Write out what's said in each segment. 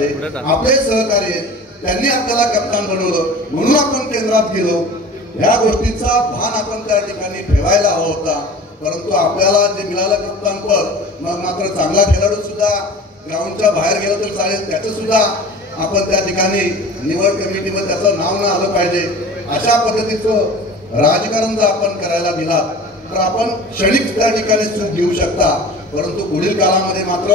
पाहिजे। आपले सहकारी आहेत, त्यांनी आपल्याला कप्तान बनवलं म्हणून आपण केंद्रात गेलो, या गोष्टीचा भान आपण त्या ठिकाणी ठेवायला हवा होता। परंतु आपल्याला जे मिळालं कप्तानपद, मग मात्र चांगला खेळाडू सुद्धा ग्राउंडच्या बाहेर गेला तर चालेल, त्याचं सुद्धा आपण त्या ठिकाणी निवड कमिटीमध्ये त्याचं नाव न आलं पाहिजे। अशा पद्धतीचं राजकारण जर आपण करायला दिलात तर आपण क्षणिक त्या ठिकाणी चूक घेऊ शकता, परंतु पुढील काळामध्ये मात्र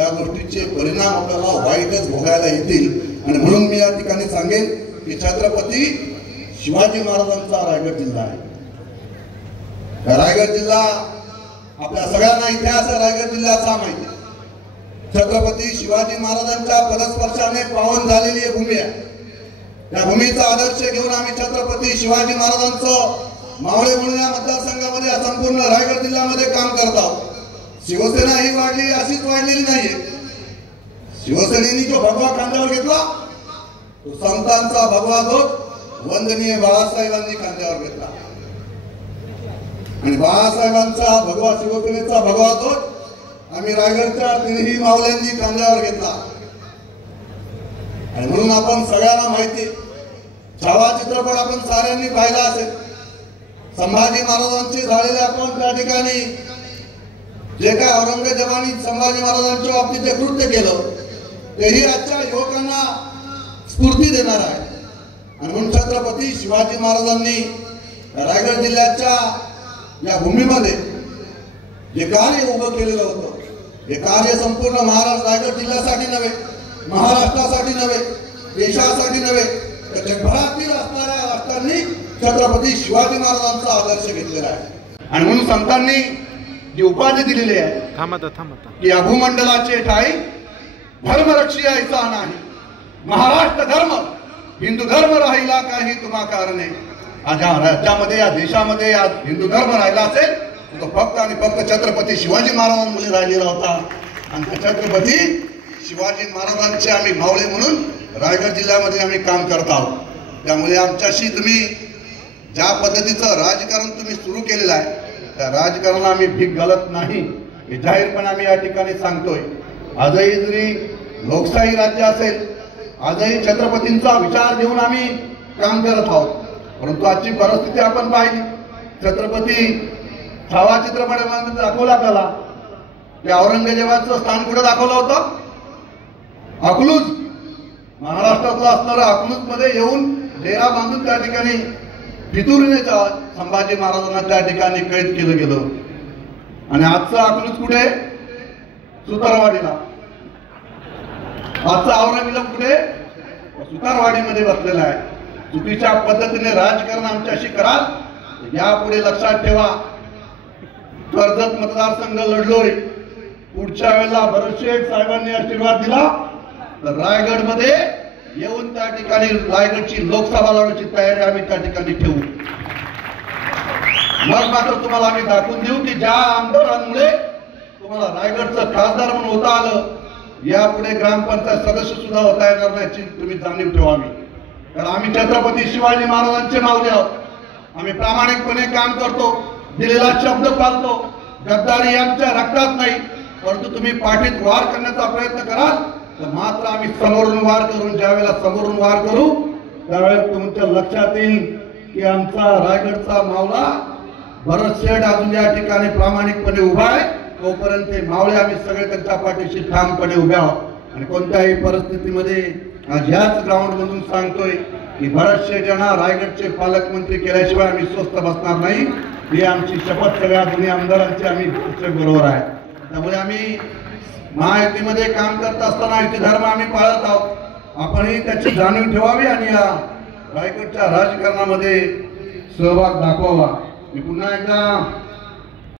या गोष्टीचे परिणाम आपल्याला वाईटच भोगायला येतील। आणि म्हणून मी या ठिकाणी सांगेन की छत्रपती शिवाजी महाराजांचा रायगड जिल्हा आहे। रायगड जिल्हा आपल्या सगळ्यांना इतिहास रायगड जिल्ह्याचा माहिती आहे। छत्रपती शिवाजी महाराजांच्या पदस्पर्शाने पावन झालेली ही भूमी आहे। या भूमीचा आदर्श घेऊन आम्ही छत्रपती शिवाजी महाराजांचं मावळे म्हणून या मतदारसंघामध्ये संपूर्ण रायगड जिल्ह्यामध्ये काम करत आहोत। शिवसेना ही वाढली अशीच वाढलेली नाहीये। शिवसेनेने जो भगवा खांद्यावर घेतला तो संतांचा भगवा ध्वज वंदनीय बाळासाहेबांनी खांद्यावर घेतला आणि बाळासाहेबांचा भगवा शिवसेनेचा भगवा ध्वज आम्ही रायगडच्या तिन्ही मावल्यांनी खांद्यावर घेतला। आणि म्हणून आपण सगळ्यांना माहिती, छावा चित्रपट आपण साऱ्यांनी पाहिला असेल। संभाजी महाराजांचे झालेले आपण त्या ठिकाणी जे काय औरंगजेबाने संभाजी महाराजांच्या बाबतीत जे कृत्य केलं तेही आजच्या युवकांना स्फूर्ती देणार आहे। आणि म्हणून छत्रपती शिवाजी महाराजांनी रायगड जिल्ह्याच्या या भूमीमध्ये जे कार्य उभं केलेलं होतं, हे कार्य संपूर्ण महाराष्ट्र रायगड जिल्ह्यासाठी नव्हे, महाराष्ट्रासाठी नव्हे, देशासाठी नव्हे, तर जगभरातील असणाऱ्या राष्ट्रांनी छत्रपती शिवाजी महाराजांचा आदर्श घेतलेला आहे। आणि म्हणून संतांनी जी उपाधी दिलेली आहे की या भूमंडलाचे ठाई धर्मरक्षी ऐसा नाही, महाराष्ट्र धर्म हिंदू धर्म राहिला काही तुम्हा कारणे। आज या राज्यामध्ये या देशामध्ये आज हिंदू धर्म राहिला असेल तो फक्त आणि फक्त छत्रपती शिवाजी महाराजांमुळे राहिलेला होता। आणि त्या छत्रपती शिवाजी महाराजांचे आम्ही मावळे म्हणून रायगड जिल्ह्यामध्ये आम्ही काम करत आहोत। त्यामुळे आमच्याशी तुम्ही ज्या पद्धतीचं राजकारण तुम्ही सुरू केलेलं आहे त्या राजकारणाला आम्ही भीक घालत नाही, हे जाहीरपणे आम्ही या ठिकाणी सांगतोय। आजही जरी लोकशाही राज्य असेल, आजही छत्रपतींचा विचार देऊन आम्ही काम करत आहोत, परंतु आजची परिस्थिती आपण पाहिली। छत्रपती छावा चित्रपटामध्ये दाखवला गेला की औरंगजेबाचं स्थान कुठे दाखवलं होतं? अकलूज, महाराष्ट्रातला असणारा अकलूज मध्ये येऊन डेरा बांधून त्या ठिकाणी फितुरीने संभाजी महाराजांना त्या ठिकाणी कैद केलं गेलं। आणि आजचा अकलूज कुठे? सुतारवाडीला। आजचा औरंगजेब कुठे? सुतारवाडीमध्ये बसलेला आहे। चुकीच्या पद्धतीने राजकारण आमच्याशी कराल यापुढे लक्षात ठेवा। कर्जत मतदारसंघ लढलोय, पुढच्या वेळेला भरतशेठ साहेबांनी आशीर्वाद दिला तर रायगड मध्ये येऊन त्या ठिकाणी रायगडची लोकसभा लढवण्याची तयारी आम्ही त्या ठिकाणी ठेवू। मग मात्र तुम्हाला आम्ही दाखवून देऊ की ज्या आमदारांमुळे तुम्हाला रायगडचं खासदार म्हणून होता आलं, यापुढे ग्रामपंचायत सदस्य सुद्धा होता येणार नाही याची तुम्ही जाणीव ठेवा। कारण आम्ही छत्रपती शिवाजी महाराजांचे मावळे आहोत। आम्ही प्रामाणिकपणे काम करतो, दिलेला शब्द पाळतो। गद्दारी आमच्या रक्तात नाही, परंतु तुम्ही पाठीत वार करण्याचा प्रयत्न कराल तर मात्र आम्ही समोरून वार करून, ज्यावेळेला समोरून वार करू त्यावेळेस तुमच्या लक्षात येईल की आमचा रायगडचा मावळा भरतशेठ अजून या ठिकाणी प्रामाणिकपणे उभा आहे। तोपर्यंत मावळे आम्ही सगळे त्यांच्या पाठीशी ठामपणे उभे आहोत। आणि कोणत्याही परिस्थितीमध्ये आज याच ग्राउंड मधून सांगतोय की भरतशेठ यांना रायगडचे पालकमंत्री केल्याशिवाय आम्ही स्वस्थ बसणार नाही, ही आमची शपथ सगळ्या जुन्या आमदारांची आम्ही बरोबर आहे। त्यामुळे आम्ही महायुतीमध्ये काम करत असताना युती धर्म आम्ही पाळत आहोत। आपणही त्याची जाणीव ठेवावी आणि या रायगडच्या राजकारणामध्ये सहभाग दाखवावा। मी पुन्हा एकदा